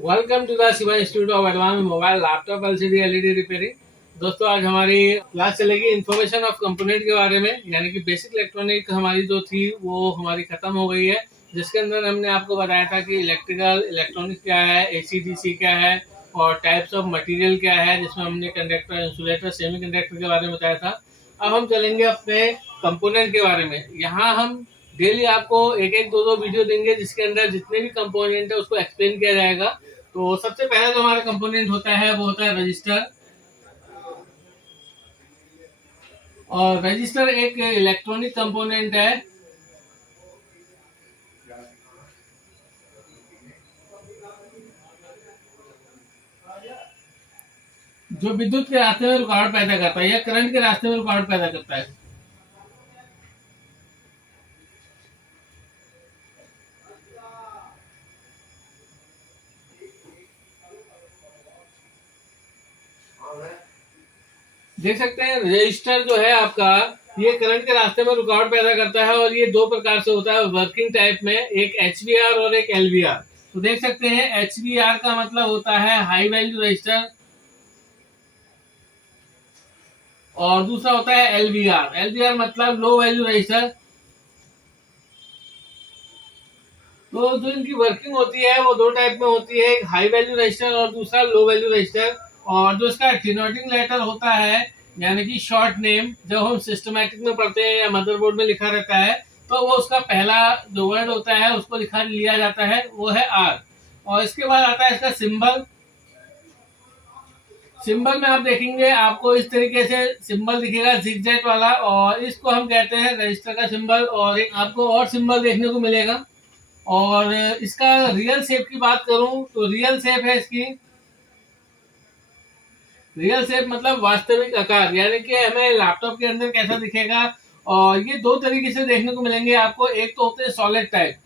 Welcome to the Shiva institute of advance mobile laptop LCD LED repairing. दोस्तों, आज हमारी class चलेगी इन्फॉर्मेशन ऑफ कंपोनेंट के बारे में, यानी कि बेसिक इलेक्ट्रॉनिक हमारी जो थी वो हमारी खत्म हो गई है, जिसके अंदर हमने आपको बताया था कि इलेक्ट्रिकल इलेक्ट्रॉनिक क्या है, एसी डीसी क्या है और टाइप्स ऑफ मटेरियल क्या है, जिसमें हमने कंडक्टर, इंसुलेटर, सेमी कंडक्टर के बारे में बताया था। अब हम चलेंगे अपने कंपोनेंट के बारे में। यहाँ हम डेली आपको एक एक दो दो वीडियो देंगे, जिसके अंदर जितने भी कंपोनेंट है उसको एक्सप्लेन किया जाएगा। तो सबसे पहला जो हमारा कंपोनेंट होता है वो होता है रजिस्टर। और रजिस्टर एक इलेक्ट्रॉनिक कंपोनेंट है जो विद्युत के रास्ते में रुकावट पैदा करता है या करंट के रास्ते में रुकावट पैदा करता है। देख सकते हैं रजिस्टर जो है आपका, ये करंट के रास्ते में रुकावट पैदा करता है और ये दो प्रकार से होता है वर्किंग टाइप में, एक एचवीआर और एक एलवीआर। तो देख सकते हैं एचवीआर का मतलब होता है हाई वैल्यू रजिस्टर और दूसरा होता है एलवीआर। एलवीआर मतलब लो वैल्यू रजिस्टर। तो जो इनकी वर्किंग होती है वो दो टाइप में होती है, एक हाई वैल्यू रजिस्टर और दूसरा लो वैल्यू रजिस्टर। और जो इसका डिनोटिंग लेटर होता है, यानी कि शॉर्ट नेम, जब हम सिस्टमैटिक में पढ़ते हैं या मदरबोर्ड में लिखा रहता है तो वो उसका पहला जो वर्ड होता है उसको लिखा लिया जाता है, वो है आर। और इसके बाद आता है इसका सिंबल। सिंबल में आप देखेंगे आपको इस तरीके से सिंबल दिखेगा जिगजैग वाला, और इसको हम कहते हैं रजिस्टर का सिंबल। और एक आपको और सिंबल देखने को मिलेगा। और इसका रियल शेप की बात करूं तो रियल शेप है इसकी, रियल शेप मतलब वास्तविक आकार, यानी कि हमें लैपटॉप के अंदर कैसा दिखेगा। और ये दो तरीके से देखने को मिलेंगे आपको। एक तो होते हैं solid type.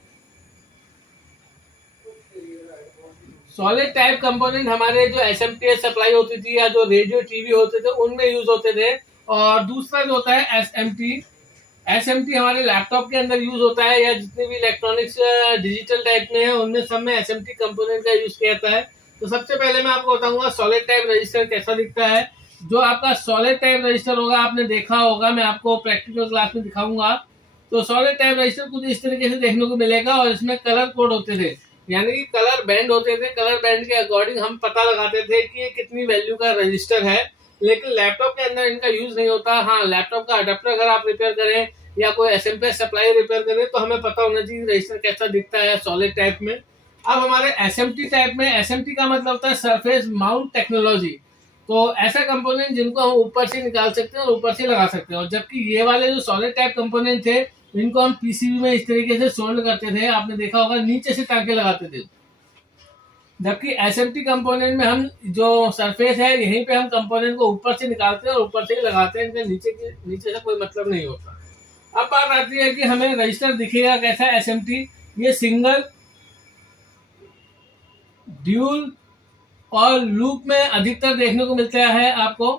Solid type component हमारे जो एसएमटी सप्लाई होती थी या जो रेडियो टीवी होते थे उनमें यूज होते थे। और दूसरा जो होता है एसएमटी। एसएमटी हमारे लैपटॉप के अंदर यूज होता है, या जितने भी इलेक्ट्रॉनिक्स डिजिटल टाइप में है उनमें सब में एसएमटी कंपोनेंट का यूज किया जाता है। तो सबसे पहले मैं आपको बताऊंगा सॉलिड टाइप रजिस्टर कैसा दिखता है। जो आपका सॉलिड टाइप रजिस्टर होगा, आपने देखा होगा, मैं आपको प्रैक्टिकल क्लास में दिखाऊंगा। तो सॉलिड टाइप रजिस्टर कुछ इस तरीके से देखने को मिलेगा और इसमें कलर कोड होते थे, यानी कि कलर बैंड होते थे। कलर बैंड के अकॉर्डिंग हम पता लगाते थे कि ये कितनी वैल्यू का रजिस्टर है। लेकिन लैपटॉप के अंदर इनका यूज नहीं होता। हाँ, लैपटॉप का अडेप्टर अगर आप रिपेयर करें या कोई एसएमपीएस सप्लाई रिपेयर करें तो हमें पता होना चाहिए रजिस्टर कैसा दिखता है सॉलिड टाइप में। अब हमारे एसएमटी टाइप में, एसएमटी का मतलब होता है सरफेस माउंट टेक्नोलॉजी। तो ऐसा कंपोनेंट जिनको हम ऊपर से निकाल सकते हैं और ऊपर से लगा सकते हैं। और जबकि ये वाले जो सॉलिड टाइप कंपोनेंट थे इनको हम पीसीबी में इस तरीके से सोल्ड करते थे, आपने देखा होगा, नीचे से टांके लगाते थे। जबकि एसएमटी कंपोनेंट में हम जो सरफेस है यहीं पे हम कंपोनेंट को ऊपर से निकालते हैं और ऊपर से ही लगाते हैं, इनके नीचे से कोई मतलब नहीं होता। अब बात आती है कि हमें रजिस्टर दिखेगा कैसा एसएमटी। ये सिंगल, ड्यूल और लूप में अधिकतर देखने को मिलता है आपको।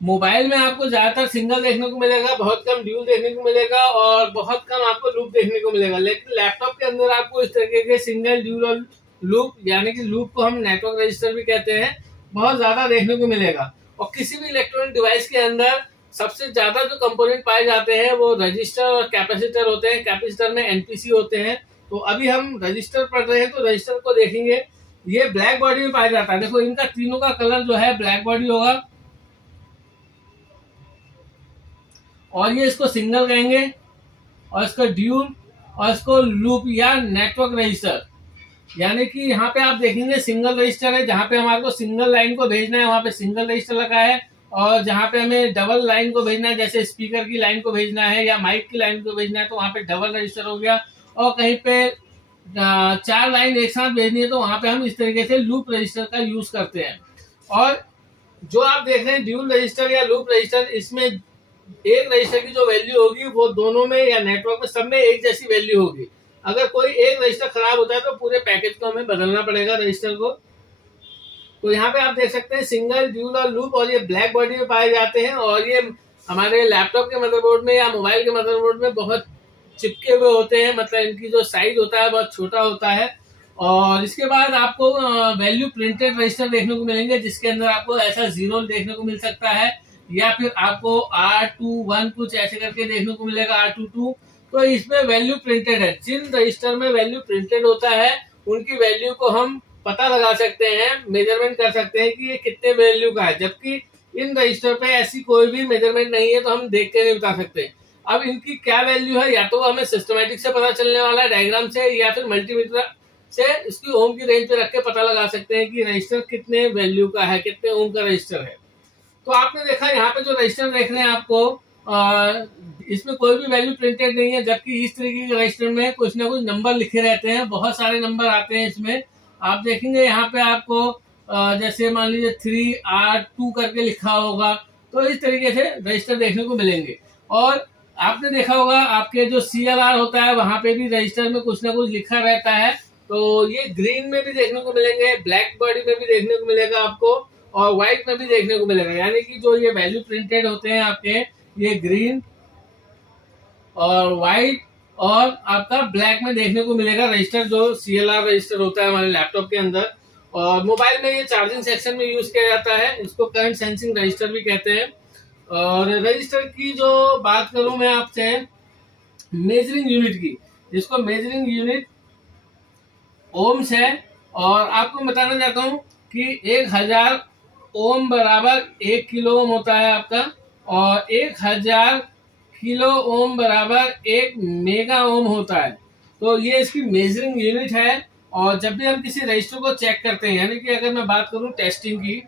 मोबाइल में आपको ज्यादातर सिंगल देखने को मिलेगा, बहुत कम ड्यूल देखने को मिलेगा और बहुत कम आपको लूप देखने को मिलेगा। लेकिन लैपटॉप के अंदर आपको इस तरीके के सिंगल, ड्यूल और लूप, यानी कि लूप को हम नेटवर्क रजिस्टर भी कहते हैं, बहुत ज्यादा देखने को मिलेगा। और किसी भी इलेक्ट्रॉनिक डिवाइस के अंदर सबसे ज्यादा जो कंपोनेंट पाए जाते हैं वो रजिस्टर और कैपेसिटर होते हैं। कैपेसिटर में एनपीसी होते हैं। तो अभी हम रजिस्टर पढ़ रहे हैं तो रजिस्टर को देखेंगे। ये ब्लैक बॉडी में पाया जाता है। देखो, इनका तीनों का कलर जो है ब्लैक बॉडी होगा। और ये इसको सिंगल कहेंगे, और इसको ड्यूल, और इसको लूप या नेटवर्क रजिस्टर। यानी कि यहाँ पे आप देखेंगे सिंगल रजिस्टर है, जहाँ पे हमारे को सिंगल लाइन को भेजना है वहां पे सिंगल रजिस्टर लगा है। और जहाँ पे हमें डबल लाइन को भेजना है, जैसे स्पीकर की लाइन को भेजना है या माइक की लाइन को भेजना है, तो वहां पे डबल रजिस्टर हो गया। और कहीं पे चार लाइन एक साथ भेजनी है तो वहां पे हम इस तरीके से लूप रजिस्टर का यूज करते हैं। और जो आप देख रहे हैं ड्यूल रजिस्टर या लूप रजिस्टर, इसमें एक रजिस्टर की जो वैल्यू होगी वो दोनों में या नेटवर्क में सब में एक जैसी वैल्यू होगी। अगर कोई एक रजिस्टर खराब होता है तो पूरे पैकेज को हमें बदलना पड़ेगा रजिस्टर को। तो यहाँ पे आप देख सकते हैं सिंगल, ड्यूल और लूप, और ये ब्लैक बॉडी में पाए जाते हैं। और ये हमारे लैपटॉप के मदरबोर्ड में या मोबाइल के मदरबोर्ड में बहुत चिपके हुए होते हैं, मतलब इनकी जो साइज होता है बहुत छोटा होता है। और इसके बाद आपको वैल्यू प्रिंटेड रजिस्टर देखने को मिलेंगे, जिसके अंदर आपको ऐसा 0 देखने को मिल सकता है, या फिर आपको R21 कुछ ऐसे करके देखने को मिलेगा, R22। तो इसमें वैल्यू प्रिंटेड है। जिन रजिस्टर में वैल्यू प्रिंटेड होता है उनकी वैल्यू को हम पता लगा सकते हैं, मेजरमेंट कर सकते हैं कि ये कितने वैल्यू का है, जबकि इन रजिस्टर पे ऐसी कोई भी मेजरमेंट नहीं है, तो हम देख के नहीं बता सकते। अब इनकी क्या वैल्यू है, या तो हमें सिस्टमेटिक से पता चलने वाला है, डायग्राम से, या फिर मल्टीमीटर से इसकी ओम की रेंज पे रख के पता लगा सकते हैं कि रजिस्टर कितने वैल्यू का है, कितने ओम का रजिस्टर है। तो आपने देखा यहाँ पे जो रजिस्टर देख रहे हैं आपको, इसमें कोई भी वैल्यू प्रिंटेड नहीं है, जबकि इस तरीके के रजिस्टर में कुछ ना कुछ नंबर लिखे रहते हैं, बहुत सारे नंबर आते हैं इसमें। आप देखेंगे यहाँ पे आपको जैसे मान लीजिए 3R2 करके लिखा होगा, तो इस तरीके से रजिस्टर देखने को मिलेंगे। और आपने देखा होगा आपके जो CLR होता है वहां पे भी रजिस्टर में कुछ ना कुछ लिखा रहता है, तो ये ग्रीन में भी देखने को मिलेंगे, ब्लैक बॉडी में भी देखने को मिलेगा आपको, और व्हाइट में भी देखने को मिलेगा। यानी कि जो ये वैल्यू प्रिंटेड होते हैं आपके, ये ग्रीन और व्हाइट और आपका ब्लैक में देखने को मिलेगा रजिस्टर, जो CLR रजिस्टर होता है हमारे लैपटॉप के अंदर। और मोबाइल में ये चार्जिंग सेक्शन में यूज किया जाता है, इसको करंट सेंसिंग रजिस्टर भी कहते हैं। और रजिस्टर की जो बात करूं मैं आपसे मेजरिंग यूनिट की, जिसको मेजरिंग यूनिट ओम्स है, और आपको बताना चाहता हूं कि 1000 ओम बराबर 1 किलो ओम होता है आपका, और 1000 किलो ओम बराबर 1 मेगा ओम होता है। तो ये इसकी मेजरिंग यूनिट है। और जब भी हम किसी रजिस्टर को चेक करते हैं, यानी कि अगर मैं बात करूं टेस्टिंग की,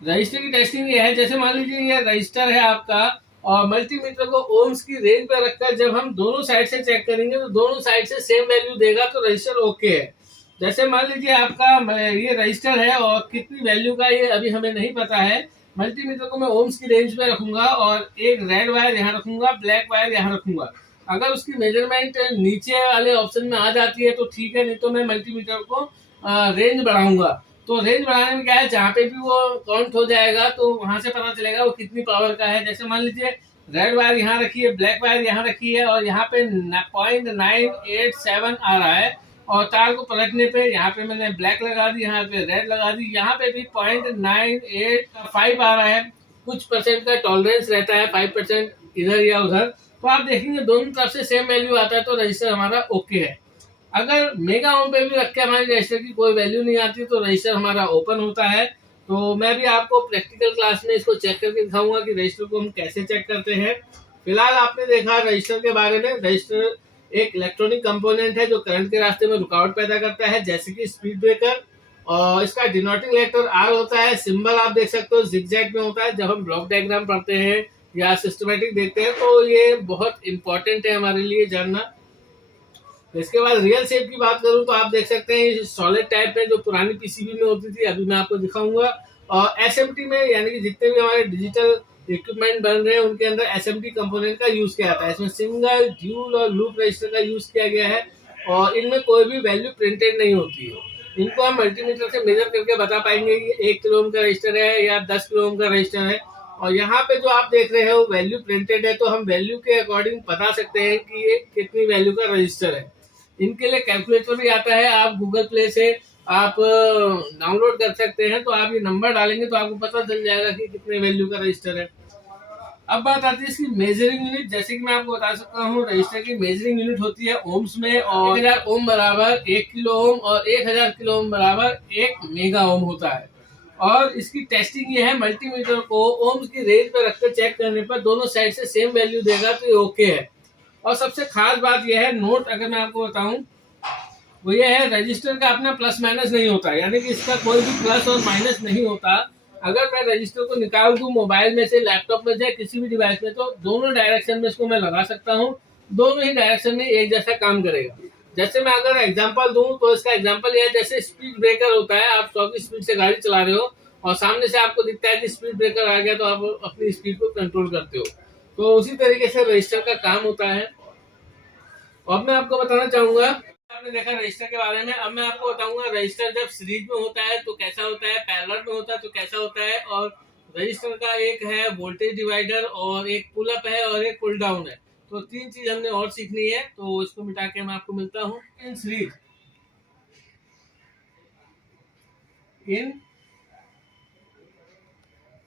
रजिस्टर की टेस्टिंग ये है, जैसे मान लीजिए ये रजिस्टर है आपका, और मल्टीमीटर को ओम्स की रेंज पर रखकर जब हम दोनों साइड से चेक करेंगे तो दोनों साइड से सेम वैल्यू देगा, तो रजिस्टर ओके है। जैसे मान लीजिए आपका ये रजिस्टर है और कितनी वैल्यू का ये अभी हमें नहीं पता है, मल्टीमीटर को मैं ओम्स की रेंज में रखूंगा और एक रेड वायर यहाँ रखूंगा, ब्लैक वायर यहाँ रखूंगा। अगर उसकी मेजरमेंट नीचे वाले ऑप्शन में आ जाती है तो ठीक है, नहीं तो मैं मल्टीमीटर को रेंज बढ़ाऊंगा। तो रेंज बढ़ाने में क्या है, जहाँ पे भी वो काउंट हो जाएगा तो वहां से पता चलेगा वो कितनी पावर का है। जैसे मान लीजिए रेड वायर यहाँ रखी है, ब्लैक वायर यहाँ रखी है, और यहाँ पे 0.987 आ रहा है, और तार को पलटने पे यहाँ पे मैंने ब्लैक लगा दी, यहाँ पे रेड लगा दी, यहाँ पे भी 0.985 आ रहा है। कुछ परसेंट का टॉलरेंस रहता है, 5% इधर या उधर। तो आप देखेंगे दोनों तरफ से सेम वैल्यू आता है, तो रजिस्टर हमारा ओके है। अगर मेगा ओम पे भी रख के हमारे रजिस्टर की कोई वैल्यू नहीं आती तो रजिस्टर हमारा ओपन होता है। तो मैं भी आपको प्रैक्टिकल क्लास में इसको चेक करके दिखाऊंगा कि रजिस्टर को हम कैसे चेक करते हैं। फिलहाल आपने देखा रजिस्टर के बारे में। रजिस्टर एक इलेक्ट्रॉनिक कंपोनेंट है जो करंट के रास्ते में रुकावट पैदा करता है, जैसे कि स्पीड ब्रेकर। और इसका डिनोटिंग लेटर R होता है। सिंबल आप देख सकते हो जिगजैग में होता है। जब हम ब्लॉक डायग्राम पढ़ते हैं या सिस्टमेटिक देखते हैं तो ये बहुत इंपॉर्टेंट है हमारे लिए जानना। इसके बाद रियल शेप की बात करूं तो आप देख सकते हैं सॉलिड टाइप में, जो पुरानी पीसीबी में होती थी, अभी मैं आपको दिखाऊंगा। और एसएमटी में, यानी कि जितने भी हमारे डिजिटल इक्विपमेंट बन रहे हैं उनके अंदर एसएमटी कंपोनेंट का यूज किया जाता है। इसमें सिंगल, ड्यूल और लूप रजिस्टर का यूज किया गया है, और इनमें कोई भी वैल्यू प्रिंटेड नहीं होती है। इनको हम मल्टीमीटर से मेजर करके बता पाएंगे कि 1 किलो ओम का रजिस्टर है या 10 किलो ओम का रजिस्टर है। और यहाँ पे जो आप देख रहे हो वैल्यू प्रिंटेड है, तो हम वैल्यू के अकॉर्डिंग बता सकते हैं कि ये कितनी वैल्यू का रजिस्टर है। इनके लिए कैलकुलेटर भी आता है, आप गूगल प्ले से आप डाउनलोड कर सकते हैं। तो आप ये नंबर डालेंगे तो आपको पता चल जाएगा कि कितने वैल्यू का रजिस्टर है। अब बात आती है इसकी मेजरिंग यूनिट। जैसे कि मैं आपको बता सकता हूँ, रजिस्टर की मेजरिंग यूनिट होती है ओम्स में, और 1000 ओम बराबर 1 किलो ओम और 1000 किलो ओम बराबर 1 मेगा ओम होता है। और इसकी टेस्टिंग ये है, मल्टीमीटर को ओम्स की रेंज पर रखकर चेक करने पर दोनों साइड से सेम वैल्यू देगा, तो ये ओके है। और सबसे खास बात यह है, नोट अगर मैं आपको बताऊं, वो ये है रजिस्टर का अपना प्लस माइनस नहीं होता, यानी कि इसका कोई भी प्लस और माइनस नहीं होता। अगर मैं रजिस्टर को निकाल दूं मोबाइल में से, लैपटॉप में से, किसी भी डिवाइस में, तो दोनों डायरेक्शन में इसको मैं लगा सकता हूं, दोनों ही डायरेक्शन में एक जैसा काम करेगा। जैसे मैं अगर एग्जाम्पल दूं तो इसका एग्जाम्पल यह है, जैसे स्पीड ब्रेकर होता है, आप 100 की स्पीड से गाड़ी चला रहे हो और सामने से आपको दिखता है कि स्पीड ब्रेकर आ गया, तो आप अपनी स्पीड को कंट्रोल करते हो। तो उसी तरीके से रजिस्टर का काम होता है। अब मैं आपको बताना चाहूंगा, आपने देखा रजिस्टर के बारे में, अब मैं आपको बताऊंगा रजिस्टर जब सीरीज में होता है तो कैसा होता है, पैरेलल में होता है तो कैसा होता है। और रजिस्टर का एक है वोल्टेज डिवाइडर, और एक पुल अप है और एक पुल डाउन है। तो 3 चीज हमने और सीखनी है, तो इसको मिटा के मैं आपको मिलता हूँ इन सीरीज।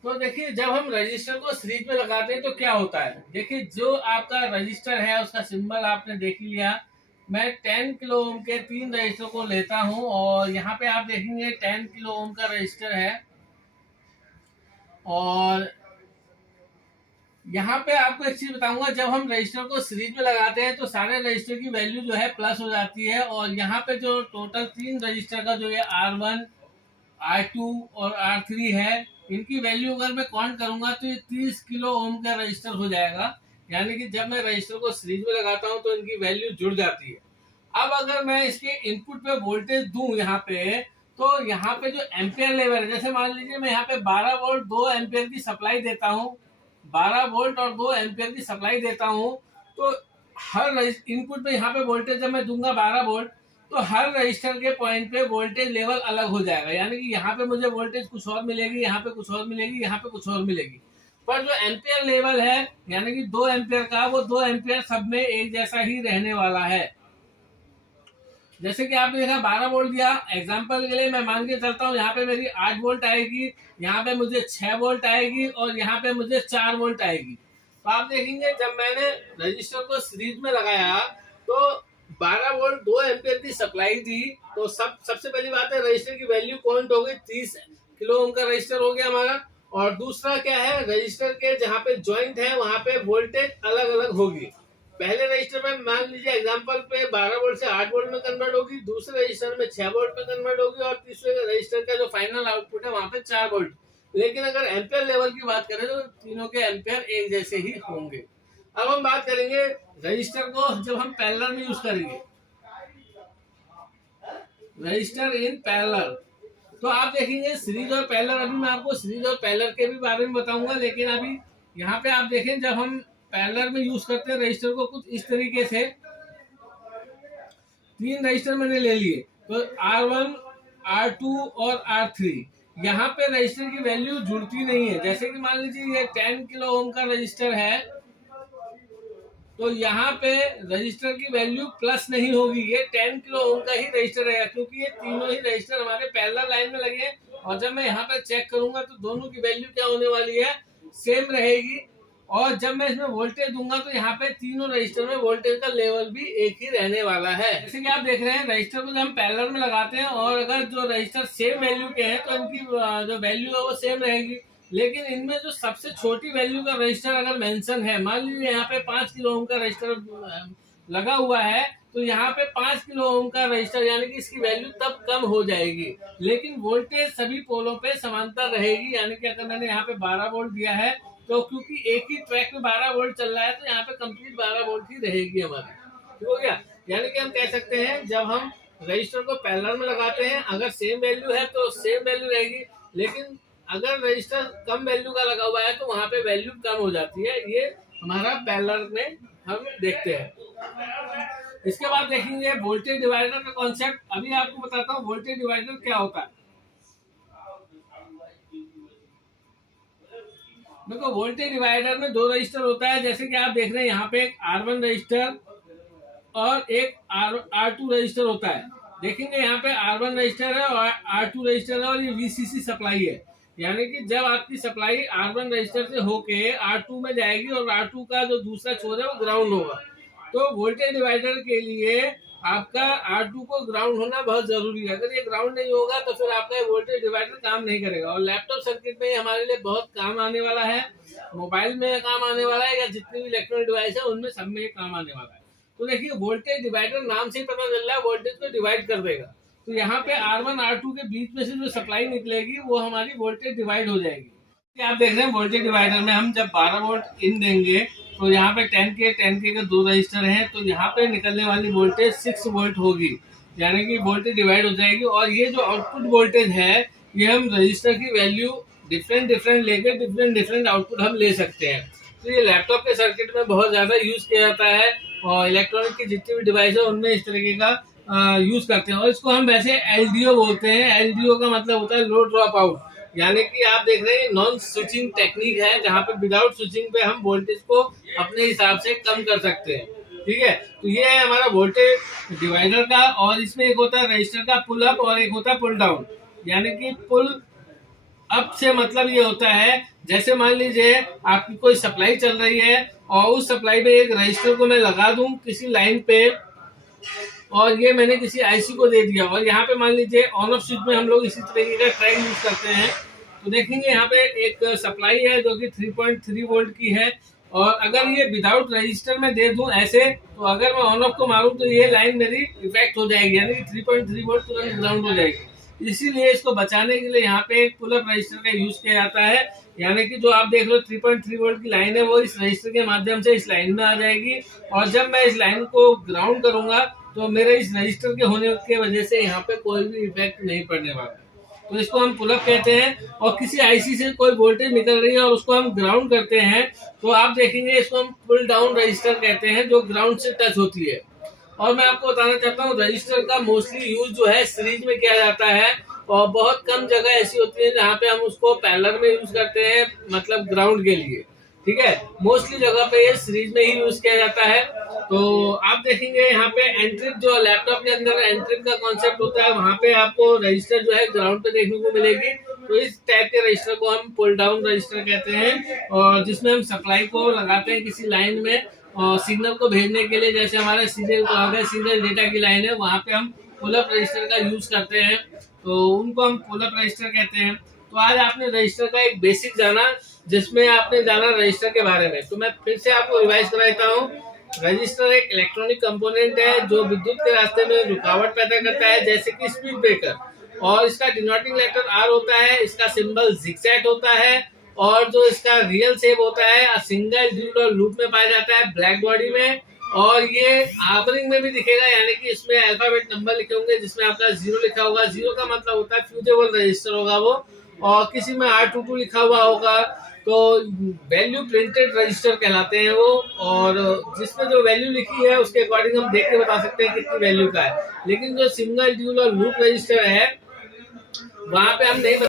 तो देखिए, जब हम रजिस्टर को सीरीज में लगाते हैं तो क्या होता है। देखिए, जो आपका रजिस्टर है उसका सिंबल आपने देख लिया। मैं 10 किलो ओम के 3 रजिस्टर को लेता हूं, और यहाँ पे आप देखेंगे 10 किलो ओम का रजिस्टर है। और यहाँ पे आपको एक चीज बताऊंगा, जब हम रजिस्टर को सीरीज में लगाते हैं तो सारे रजिस्टर की वैल्यू जो है प्लस हो जाती है। और यहाँ पे जो टोटल 3 रजिस्टर का जो ये R1, R2 और R3 है, इनकी वैल्यू अगर मैं काउंट करूंगा तो ये 30 किलो ओम का रजिस्टर हो जाएगा। यानी कि जब मैं रजिस्टर को सीरीज में लगाता हूं तो इनकी वैल्यू जुड़ जाती है। अब अगर मैं इसके इनपुट पे वोल्टेज दूं यहाँ पे, तो यहाँ पे जो एम्पियर लेवल है, जैसे मान लीजिए मैं यहाँ पे 12 वोल्ट 2 एम्पियर की सप्लाई देता हूँ, 12 वोल्ट और 2 एम्पियर की सप्लाई देता हूँ, तो हर इनपुट पे यहाँ पे वोल्टेज जब मैं दूंगा 12 वोल्ट, तो हर रजिस्टर के पॉइंट पे वोल्टेज लेवल अलग हो जाएगा। यानी कि यहाँ पे मुझे वोल्टेज कुछ और मिलेगी, यहाँ पे कुछ और मिलेगी, यहाँ पे कुछ और मिलेगी। पर जो एम्पियर लेवल है, यानी कि 2 एम्पियर का, वो 2 एम्पियर सब में एक जैसा ही रहने वाला है। जैसे कि आपने देखा 12 वोल्ट दिया, एग्जांपल के लिए मैं मान के चलता हूँ यहाँ पे मेरी 8 वोल्ट आएगी, यहाँ पे मुझे 6 वोल्ट आएगी और यहाँ पे मुझे 4 वोल्ट आएगी। तो आप देखेंगे जब मैंने रजिस्टर को सीरीज में लगाया तो 12 वोल्ट 2 एम्पियर की सप्लाई दी, तो सबसे पहली बात है रजिस्टर की वैल्यू काउंट हो गई, 30 किलो ओम का रजिस्टर हो गया हमारा। और दूसरा क्या है, रजिस्टर के जहाँ पे ज्वाइंट है वहां पे वोल्टेज अलग अलग होगी। पहले रजिस्टर में मान लीजिए एग्जांपल पे 12 वोल्ट से 8 वोल्ट में कन्वर्ट होगी, दूसरे रजिस्टर में 6 वोल्ट में कन्वर्ट होगी, और तीसरे रजिस्टर का जो फाइनल आउटपुट है वहां पे 4 वोल्ट। लेकिन अगर एम्पियर लेवल की बात करें तो तीनों के एम्पियर एक जैसे ही होंगे। अब हम बात करेंगे रजिस्टर को जब हम पैरेलल में यूज करेंगे, रजिस्टर इन पैरेलल। तो आप देखेंगे सीरीज और पैरेलल, अभी मैं आपको सीरीज और पैरेलल के भी बारे में बताऊंगा। लेकिन अभी यहाँ पे आप देखें, जब हम पैरेलल में यूज करते हैं रजिस्टर को कुछ इस तरीके से, 3 रजिस्टर मैंने ले लिए, तो R1, R2 और R3। यहाँ पे रजिस्टर की वैल्यू जुड़ती नहीं है। जैसे कि मान लीजिए ये 10 किलो ओम का रजिस्टर है, तो यहाँ पे रजिस्टर की वैल्यू प्लस नहीं होगी, ये 10 किलो ओम का ही रजिस्टर रहेगा, क्योंकि ये तीनों ही रजिस्टर हमारे पैरेलल लाइन में लगे हैं। और जब मैं यहाँ पे चेक करूंगा तो दोनों की वैल्यू क्या होने वाली है, सेम रहेगी। और जब मैं इसमें वोल्टेज दूंगा तो यहाँ पे तीनों रजिस्टर में वोल्टेज का लेवल भी एक ही रहने वाला है। जैसे कि आप देख रहे हैं रजिस्टर को जब हम पैरेलल में लगाते हैं, और अगर जो रजिस्टर सेम वैल्यू के हैं तो इनकी जो वैल्यू है वो सेम रहेगी। लेकिन इनमें जो सबसे छोटी वैल्यू का रजिस्टर अगर मेंशन है, मान लीजिए यहाँ पे 5 किलो ओम का रजिस्टर लगा हुआ है, तो यहाँ पे 5 किलो ओम का रजिस्टर, यानी कि इसकी वैल्यू तब कम हो जाएगी। लेकिन वोल्टेज सभी पोलों पे समांतर रहेगी। यानी कि अगर मैंने यहाँ पे 12 वोल्ट दिया है, तो क्योंकि एक ही ट्रैक में 12 वोल्ट चल रहा है, तो यहाँ पे कंप्लीट 12 वोल्ट ही रहेगी हमारी। ठीक हो गया। यानी कि हम कह सकते हैं जब हम रजिस्टर को पैरेलल में लगाते हैं, अगर सेम वैल्यू है तो सेम वैल्यू रहेगी। लेकिन अगर रजिस्टर कम वैल्यू का लगा हुआ है तो वहां पे वैल्यू कम हो जाती है। ये हमारा पैरेलल में हम देखते हैं। इसके बाद देखेंगे वोल्टेज डिवाइडर का कॉन्सेप्ट। अभी आपको बताता हूँ वोल्टेज डिवाइडर क्या होता है। देखो, वोल्टेज डिवाइडर में 2 रजिस्टर होता है। जैसे कि आप देख रहे हैं यहाँ पे एक R1 रजिस्टर और एक R2 रजिस्टर होता है। देखेंगे यहाँ पे R1 रजिस्टर है और R2 रजिस्टर है, और ये VCC सप्लाई है। यानी कि जब आपकी सप्लाई R1 रजिस्टर से होके R2 में जाएगी, और R2 का जो दूसरा छोर है वो ग्राउंड होगा। तो वोल्टेज डिवाइडर के लिए आपका R2 को ग्राउंड होना बहुत जरूरी है। अगर ये ग्राउंड नहीं होगा तो फिर आपका वोल्टेज डिवाइडर काम नहीं करेगा। और लैपटॉप सर्किट में हमारे लिए बहुत काम आने वाला है, मोबाइल में काम आने वाला है, या जितनी भी इलेक्ट्रॉनिक डिवाइस है उनमें सब में काम आने वाला है। तो देखिए, वोल्टेज डिवाइडर नाम से ही पता चल रहा है वोल्टेज को डिवाइड कर देगा। तो यहाँ पे R1 R2 के बीच में से जो सप्लाई निकलेगी वो हमारी वोल्टेज डिवाइड हो जाएगी। आप देख रहे हैं वोल्टेज डिवाइडर में हम जब 12 वोल्ट इन देंगे, तो यहाँ पे 10 के 2 रजिस्टर हैं, तो यहाँ पे निकलने वाली वोल्टेज 6 वोल्ट होगी। यानी कि वोल्टेज डिवाइड हो जाएगी। और ये जो आउटपुट वोल्टेज है, ये हम रजिस्टर की वैल्यू डिफरेंट लेकर डिफरेंट आउटपुट हम ले सकते हैं। तो ये लैपटॉप के सर्किट में बहुत ज्यादा यूज किया जाता है, और इलेक्ट्रॉनिक की जितनी भी डिवाइस है उनमें इस तरीके का यूज करते हैं। और इसको हम वैसे LDO बोलते हैं। LDO का मतलब होता है लो ड्रॉप आउट। यानी कि आप देख रहे हैं नॉन स्विचिंग टेक्निक है, जहाँ पे विदाउट स्विचिंग पे हम वोल्टेज को अपने हिसाब से कम कर सकते हैं। ठीक है, तो ये है हमारा वोल्टेज डिवाइडर का। और इसमें एक होता है रजिस्टर का पुल अप और एक होता है पुल डाउन। यानी कि पुल अप से मतलब ये होता है, जैसे मान लीजिए आपकी कोई सप्लाई चल रही है और उस सप्लाई में एक रजिस्टर को मैं लगा दूं किसी लाइन पे, और ये मैंने किसी आईसी को दे दिया, और यहाँ पे मान लीजिए ऑन ऑफ स्विच में हम लोग इसी तरीके का ट्रैक यूज करते हैं। तो देखेंगे यहाँ पे एक सप्लाई है जो कि 3.3 वोल्ट की है, और अगर ये विदाउट रजिस्टर में दे दूं ऐसे, तो अगर मैं ऑन ऑफ को मारूं तो ये लाइन मेरी इफेक्ट हो जाएगी, यानी कि 3.3 वोल्ट तुरंत ग्राउंड हो जाएगी। इसीलिए इसको बचाने के लिए यहाँ पे एक पुल अप रजिस्टर का यूज किया जाता है। यानी कि जो आप देख लो 3.3 वोल्ट की लाइन है वो इस रजिस्टर के माध्यम से इस लाइन में आ जाएगी, और जब मैं इस लाइन को ग्राउंड करूंगा तो मेरे इस रजिस्टर के होने की वजह से यहाँ पे कोई भी इफेक्ट नहीं पड़ने वाला। तो इसको हम पुल अप कहते हैं। और किसी आईसी से कोई वोल्टेज निकल रही है और उसको हम ग्राउंड करते हैं, तो आप देखेंगे इसको हम पुल डाउन रजिस्टर कहते हैं, जो ग्राउंड से टच होती है। और मैं आपको बताना चाहता हूँ रजिस्टर का मोस्टली यूज जो है सीरीज में किया जाता है, और बहुत कम जगह ऐसी होती है जहाँ पे हम उसको पैरेलल में यूज करते हैं, मतलब ग्राउंड के लिए। ठीक है, मोस्टली जगह पे ये सीरीज में ही यूज किया जाता है। तो आप देखेंगे यहाँ पे एंट्रिक, जो लैपटॉप के अंदर एंट्रिक का कॉन्सेप्ट होता है, वहाँ पे आपको रजिस्टर जो है ग्राउंड पे देखने को मिलेगी। तो इस टाइप के रजिस्टर को हम पुल डाउन रजिस्टर कहते हैं, और जिसमें हम सप्लाई को लगाते हैं किसी लाइन में, और सिग्नल को भेजने के लिए, जैसे हमारे सीरियल डेटा की लाइन है, वहाँ पे हम पुल अप रजिस्टर का यूज करते हैं, तो उनको हम पुल अप रजिस्टर कहते हैं। तो आज आपने रजिस्टर का एक बेसिक जाना, जिसमें आपने जाना रजिस्टर के बारे में। तो मैं फिर से आपको रिवाइज कराता हूँ। रजिस्टर एक इलेक्ट्रॉनिक कंपोनेंट है जो विद्युत के रास्ते में रुकावट पैदा करता है, जैसे कि स्पीड ब्रेकर, और इसका डिनोटिंग लेटर आर होता है, इसका सिंबल जिगजैग होता है, और जो इसका रियल शेप होता है सिंगल ड्यूल और लूप में पाया जाता है ब्लैक बॉडी में, और ये आर्बरिंग में भी दिखेगा, यानी कि इसमें अल्फाबेट नंबर लिखे होंगे, जिसमें आपका 0 लिखा होगा। 0 का मतलब होता है फ्यूजेबल रजिस्टर होगा वो, और किसी में R22 लिखा हुआ होगा तो वैल्यू प्रिंटेड रजिस्टर कहलाते हैं वो। और जिसमें जो वैल्यू लिखी है उसके अकॉर्डिंग हम देख के बता सकते हैं कितनी वैल्यू का है। लेकिन जो सिंगल ड्यूल और लूप रजिस्टर है वहां पे हम नहीं बता।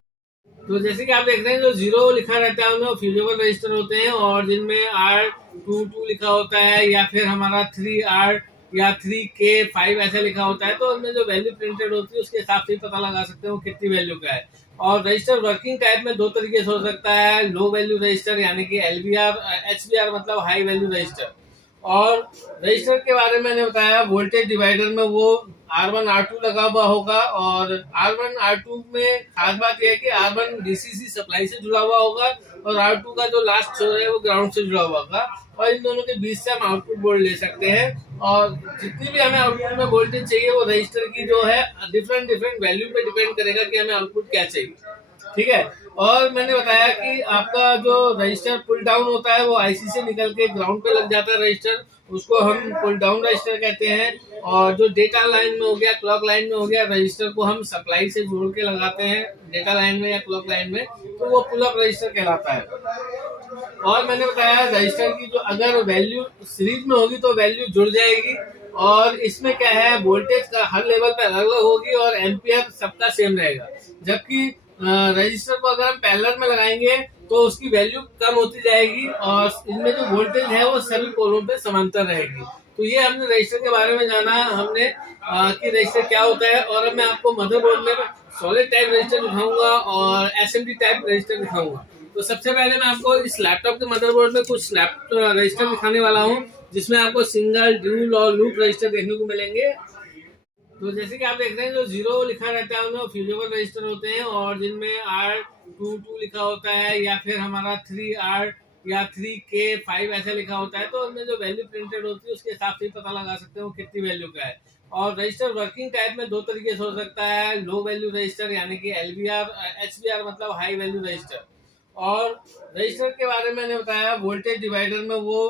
तो जैसे कि आप देख रहे हैं जो 0 लिखा रहता है उनमें फ्यूजेबल रजिस्टर होते हैं, और जिनमें R22 लिखा होता है, या फिर हमारा 3R या 3K5 ऐसा लिखा होता है, तो उनमें जो वैल्यू प्रिंटेड होती है उसके हिसाब से पता लगा सकते हैं वो कितनी वैल्यू का है। और रजिस्टर वर्किंग टाइप में दो तरीके से हो सकता है, लो वैल्यू रजिस्टर यानी कि LVR, HVR मतलब हाई वैल्यू रजिस्टर। और रजिस्टर के बारे में मैंने बताया, वोल्टेज डिवाइडर में वो R1 R2 लगा हुआ होगा, और R1 R2 में खास बात यह है कि R1 DCC सप्लाई से जुड़ा हुआ होगा, और R2 का जो लास्ट छोर है वो ग्राउंड से जुड़ा हुआ होगा, और इन दोनों के बीच से हम आउटपुट वोल्ट ले सकते हैं। और जितनी भी हमें आउटपुट में वोल्टेज चाहिए वो रजिस्टर की जो है डिफरेंट वैल्यू पे डिपेंड करेगा कि हमें आउटपुट क्या चाहिए। ठीक है, और मैंने बताया कि आपका जो रजिस्टर पुल डाउन होता है वो आईसी से निकल के ग्राउंड पे लग जाता है रजिस्टर, उसको हम पुल डाउन रजिस्टर कहते हैं। और जो डेटा लाइन में हो गया, क्लॉक लाइन में हो गया, रजिस्टर को हम सप्लाई से जोड़ के लगाते हैं डेटा लाइन में या क्लॉक लाइन में, तो वो पुल अप रजिस्टर कहलाता है। और मैंने बताया रजिस्टर की जो अगर वैल्यू सीरीज में होगी तो वैल्यू जुड़ जाएगी, और इसमें क्या है वोल्टेज का हर लेवल पे अलग अलग होगी और एम्पियर सबका सेम रहेगा। जबकि रजिस्टर को अगर हम पैरेलल में लगाएंगे तो उसकी वैल्यू कम होती जाएगी, और इनमें जो वोल्टेज है वो सभी पोलों पे समांतर रहेगी। तो ये हमने रजिस्टर के बारे में जाना हमने कि रजिस्टर क्या होता है। और अब मैं आपको मदरबोर्ड में सॉलिड टाइप रजिस्टर दिखाऊंगा और एसएमडी टाइप रजिस्टर दिखाऊंगा। तो सबसे पहले मैं आपको इस लैपटॉप के मदरबोर्ड में कुछ रजिस्टर दिखाने वाला हूँ, जिसमें आपको सिंगल ड्यूल और लूप रजिस्टर देखने को मिलेंगे। तो जैसे कि आप देख रहे हैं जो 0 लिखा रहता है उनमें फ्यूजेबल रजिस्टर होते हैं, और जिनमें R22 लिखा होता है, या फिर हमारा 3R या 3K5 ऐसा लिखा होता है, तो उनमें जो वैल्यू प्रिंटेड होती है उसके हिसाब से पता लगा सकते हैं वो कितनी वैल्यू का है। और रजिस्टर वर्किंग टाइप में दो तरीके से हो सकता है, लो वैल्यू रजिस्टर यानी कि LVR, HVR मतलब हाई वैल्यू रजिस्टर। और रजिस्टर के बारे में मैंने बताया, वोल्टेज डिवाइडर में वो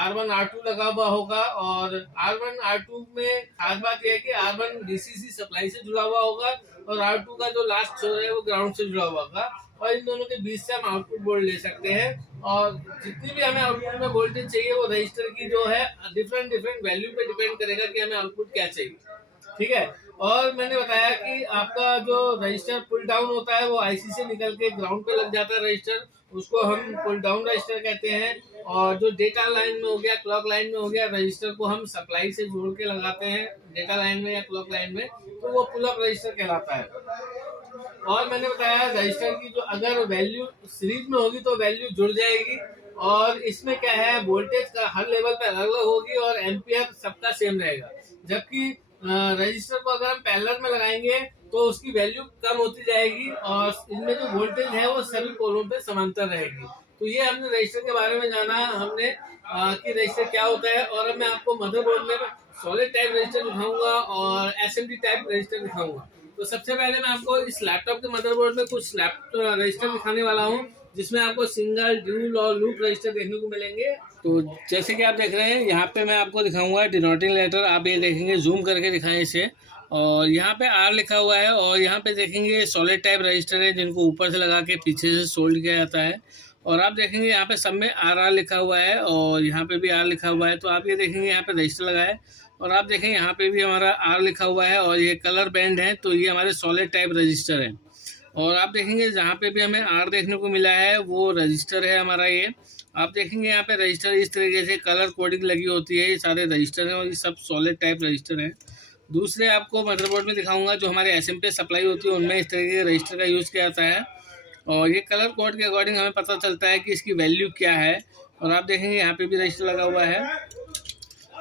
R1 R2 लगा हुआ होगा, और R1 R2 में खास बात यह है कि R1 DCC सप्लाई से जुड़ा हुआ होगा, और R2 का जो लास्ट छोर है वो ग्राउंड से जुड़ा हुआ होगा, और इन दोनों के बीच से हम आउटपुट वोल्ट ले सकते हैं। और जितनी भी हमें आउटपुट में वोल्टेज चाहिए वो रजिस्टर की जो है डिफरेंट वैल्यू पे डिपेंड करेगा कि हमें आउटपुट क्या चाहिए। ठीक है। और मैंने बताया कि आपका जो रजिस्टर पुल डाउन होता है वो आईसी से निकल के ग्राउंड पे लग जाता है रजिस्टर, उसको हम पुल डाउन रजिस्टर कहते हैं। और जो डेटा लाइन में हो गया, क्लॉक लाइन में हो गया, रजिस्टर को हम सप्लाई से जोड़ के लगाते हैं डेटा लाइन में या क्लॉक लाइन में, तो वो पुल अप रजिस्टर कहलाता है। और मैंने बताया रजिस्टर की जो अगर वैल्यू सीरीज में होगी तो वैल्यू जुड़ जाएगी। और इसमें क्या है, वोल्टेज का हर लेवल पे अलग अलग होगी और एम्पियर सबका सेम रहेगा। जबकि रजिस्टर को अगर हम पैरेलल में लगाएंगे तो उसकी वैल्यू कम होती जाएगी और इसमें जो वोल्टेज है वो सभी पोलों पे समांतर रहेगी। तो ये हमने रजिस्टर के बारे में जाना हमने कि रजिस्टर क्या होता है। और अब मैं आपको मदरबोर्ड में सॉलिड टाइप रजिस्टर दिखाऊंगा और एसएमडी टाइप रजिस्टर दिखाऊंगा। तो सबसे पहले मैं आपको इस लैपटॉप के मदरबोर्ड में कुछ रजिस्टर दिखाने वाला हूँ, जिसमें आपको सिंगल, ड्यूल और लूप रजिस्टर देखने को मिलेंगे। तो जैसे कि आप देख रहे हैं यहाँ पे मैं आपको दिखाऊंगा डिनोटिंग लेटर। आप ये देखेंगे, जूम करके दिखाएं इसे। और यहाँ पे आर लिखा हुआ है और यहाँ पे देखेंगे सॉलिड टाइप रजिस्टर है जिनको ऊपर से लगा के पीछे से सोल्ड किया जाता है। और आप देखेंगे यहाँ पे सब में आर लिखा हुआ है और यहाँ पे भी आर लिखा हुआ है। तो आप ये देखेंगे यहाँ पे रजिस्टर लगा है और आप देखें यहाँ पे भी हमारा आर लिखा हुआ है और ये कलर बैंड है, तो ये हमारे सॉलिड टाइप रजिस्टर है। और आप देखेंगे जहाँ पे भी हमें आर देखने को मिला है वो रजिस्टर है हमारा। ये आप देखेंगे यहाँ पे रजिस्टर इस तरीके से कलर कोडिंग लगी होती है, ये सारे रजिस्टर हैं और ये सब सॉलिड टाइप रजिस्टर हैं। दूसरे आपको मदरबोर्ड में दिखाऊंगा जो हमारे एसएमपी सप्लाई होती है उनमें इस तरीके के रजिस्टर का यूज़ किया जाता है और ये कलर कोड के अकॉर्डिंग हमें पता चलता है कि इसकी वैल्यू क्या है। और आप देखेंगे यहाँ पे भी रजिस्टर लगा हुआ है।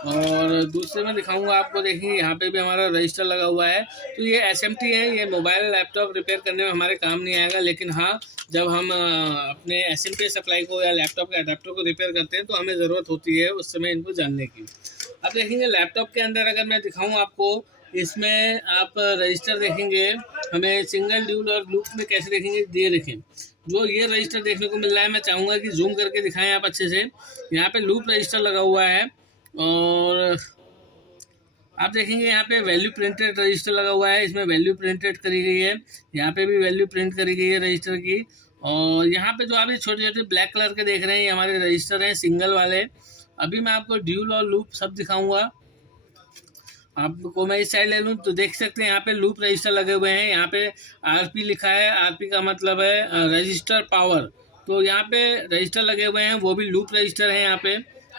और दूसरे में दिखाऊंगा आपको, देखेंगे यहाँ पे भी हमारा रजिस्टर लगा हुआ है। तो ये एसएमटी है, ये मोबाइल लैपटॉप रिपेयर करने में हमारे काम नहीं आएगा, लेकिन हाँ जब हम अपने एसएमटी सप्लाई को या लैपटॉप के अडेप्टर को रिपेयर करते हैं तो हमें ज़रूरत होती है उस समय इनको जानने की। अब देखेंगे लैपटॉप के अंदर अगर मैं दिखाऊँ आपको, इसमें आप रजिस्टर देखेंगे हमें सिंगल, ड्यूल और लूप में कैसे देखेंगे, ये देखें जो ये रजिस्टर देखने को मिल रहा है। मैं चाहूँगा कि जूम करके दिखाएं आप अच्छे से। यहाँ पे लूप रजिस्टर लगा हुआ है और आप देखेंगे यहाँ पे वैल्यू प्रिंटेड रजिस्टर लगा हुआ है, इसमें वैल्यू प्रिंटेड करी गई है। यहाँ पे भी वैल्यू प्रिंट करी गई है रजिस्टर की। और यहाँ पे जो आप ये छोटे छोटे ब्लैक कलर के देख रहे हैं ये हमारे रजिस्टर हैं सिंगल वाले। अभी मैं आपको ड्यूल और लूप सब दिखाऊंगा। आपको मैं इस साइड ले लूँ तो देख सकते हैं यहाँ पे लूप रजिस्टर लगे हुए हैं। यहाँ पे आरपी लिखा है, आरपी का मतलब है रजिस्टर पावर। तो यहाँ पे रजिस्टर लगे हुए हैं, वो भी लूप रजिस्टर है। यहाँ पे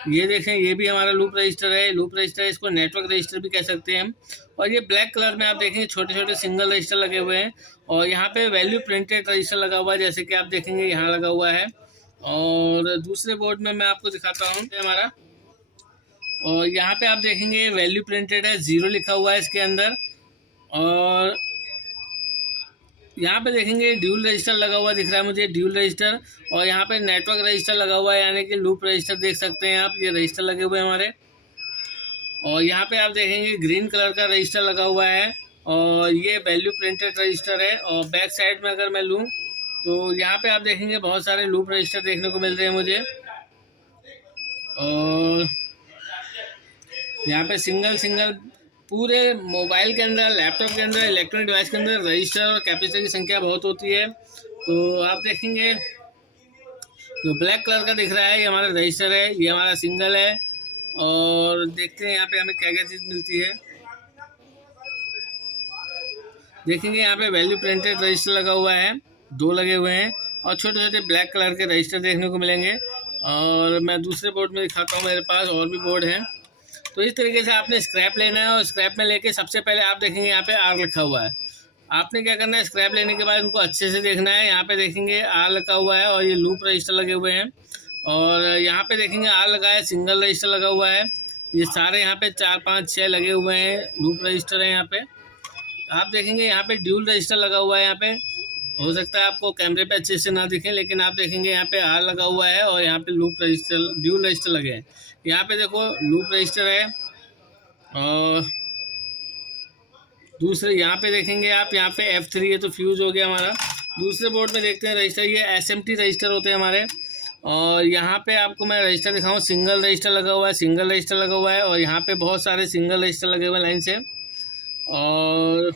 ये देखें, ये भी हमारा लूप रजिस्टर है। लूप रजिस्टर इसको नेटवर्क रजिस्टर भी कह सकते हैं हम। और ये ब्लैक कलर में आप देखेंगे छोटे छोटे सिंगल रजिस्टर लगे हुए हैं और यहाँ पे वैल्यू प्रिंटेड रजिस्टर लगा हुआ है, जैसे कि आप देखेंगे यहाँ लगा हुआ है। और दूसरे बोर्ड में मैं आपको दिखाता हूँ हमारा, और यहाँ पे आप देखेंगे वैल्यू प्रिंटेड है, 0 लिखा हुआ है इसके अंदर। और यहाँ पे देखेंगे ड्यूल रजिस्टर लगा हुआ दिख रहा है मुझे, ड्यूल रजिस्टर। और यहाँ पे नेटवर्क रजिस्टर लगा हुआ है, यानी कि लूप रजिस्टर देख सकते हैं आप, ये रजिस्टर लगे हुए हैं हमारे। और यहाँ पे आप देखेंगे ग्रीन कलर का रजिस्टर लगा हुआ है और ये वैल्यू प्रिंटेड रजिस्टर है। और बैक साइड में अगर मैं लूँ तो यहाँ पे आप देखेंगे बहुत सारे लूप रजिस्टर देखने को मिल रहे हैं मुझे। और यहाँ पे सिंगल पूरे मोबाइल के अंदर, लैपटॉप के अंदर, इलेक्ट्रॉनिक डिवाइस के अंदर रजिस्टर और कैपेसिटर की संख्या बहुत होती है। तो आप देखेंगे जो ब्लैक कलर का दिख रहा है ये हमारा रजिस्टर है, ये हमारा सिंगल है। और देखते हैं यहाँ पे हमें क्या क्या चीज़ मिलती है। देखेंगे यहाँ पे वैल्यू प्रिंटेड रजिस्टर लगा हुआ है, 2 लगे हुए हैं और छोटे छोटे ब्लैक कलर के रजिस्टर देखने को मिलेंगे। और मैं दूसरे बोर्ड में दिखाता हूँ, मेरे पास और भी बोर्ड हैं। तो इस तरीके से आपने स्क्रैप लेना है और स्क्रैप में लेके सबसे पहले आप देखेंगे यहाँ पे आर लिखा हुआ है। आपने क्या करना है, स्क्रैप लेने के बाद उनको अच्छे से देखना है। यहाँ पे देखेंगे आर लगा हुआ है और ये लूप रजिस्टर लगे हुए हैं। और यहाँ पे देखेंगे आर लगा है, सिंगल रजिस्टर लगा हुआ है। ये सारे यहाँ पे 4, 5, 6 लगे हुए हैं लूप रजिस्टर है। यहाँ पे आप देखेंगे यहाँ पे ड्यूल रजिस्टर लगा हुआ है। यहाँ पे हो सकता है आपको कैमरे पे अच्छे से ना दिखें, लेकिन आप देखेंगे यहाँ पे आर लगा हुआ है और यहाँ पे लूप रजिस्टर, ड्यूल रजिस्टर लगे हैं। यहाँ पे देखो लूप रजिस्टर है। और दूसरे यहाँ पे देखेंगे आप, यहाँ पे F3 है तो फ्यूज हो गया हमारा। दूसरे बोर्ड में देखते हैं रजिस्टर, ये SMT रजिस्टर होते हैं हमारे। और यहाँ पे आपको मैं रजिस्टर दिखाऊँ, सिंगल रजिस्टर लगा हुआ है, सिंगल रजिस्टर लगा हुआ है। और यहाँ पे बहुत सारे सिंगल रजिस्टर लगे हुए हैं लाइन से। और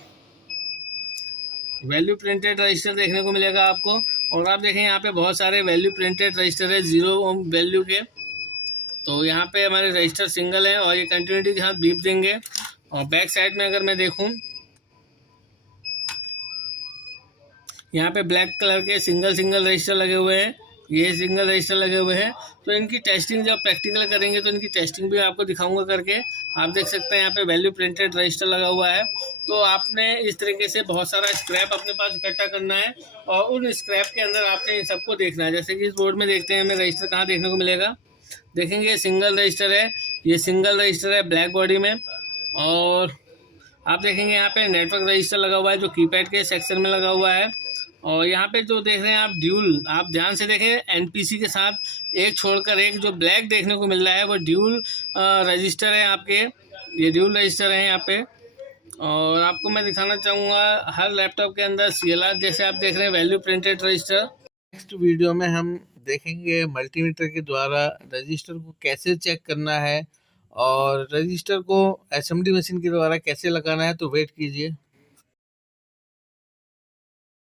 वैल्यू प्रिंटेड रजिस्टर देखने को मिलेगा आपको। और आप देखें यहाँ पे बहुत सारे वैल्यू प्रिंटेड रजिस्टर है 0 वैल्यू के। तो यहाँ पे हमारे रजिस्टर सिंगल है और ये कंटिन्यूटी के साथ बीप देंगे। और बैक साइड में अगर मैं देखूं, यहाँ पे ब्लैक कलर के सिंगल सिंगल रजिस्टर लगे हुए हैं, ये सिंगल रजिस्टर लगे हुए हैं। तो इनकी टेस्टिंग जब प्रैक्टिकल करेंगे तो इनकी टेस्टिंग भी आपको दिखाऊंगा करके। आप देख सकते हैं यहाँ पे वैल्यू प्रिंटेड रजिस्टर लगा हुआ है। तो आपने इस तरीके से बहुत सारा स्क्रैप अपने पास इकट्ठा करना है और उन स्क्रैप के अंदर आपने इन सबको देखना है। जैसे कि इस बोर्ड में देखते हैं हमें रजिस्टर कहाँ देखने को मिलेगा, देखेंगे सिंगल रजिस्टर है, ये सिंगल रजिस्टर है ब्लैक बॉडी में। और आप देखेंगे यहाँ पे नेटवर्क रजिस्टर लगा हुआ है जो कीपैड के सेक्शन में लगा हुआ है। और यहाँ पे जो देख रहे हैं आप ड्यूल, आप ध्यान से देखें, एनपीसी के साथ एक छोड़कर एक जो ब्लैक देखने को मिल रहा है वो ड्यूल रजिस्टर है आपके, ये ड्यूल रजिस्टर है यहाँ पे। और आपको मैं दिखाना चाहूँगा हर लैपटॉप के अंदर CLR जैसे आप देख रहे हैं value printed register. Next video में हम देखेंगे मल्टीमीटर के द्वारा रजिस्टर को कैसे चेक करना है और रजिस्टर को SMD मशीन के द्वारा कैसे लगाना है। तो वेट कीजिए।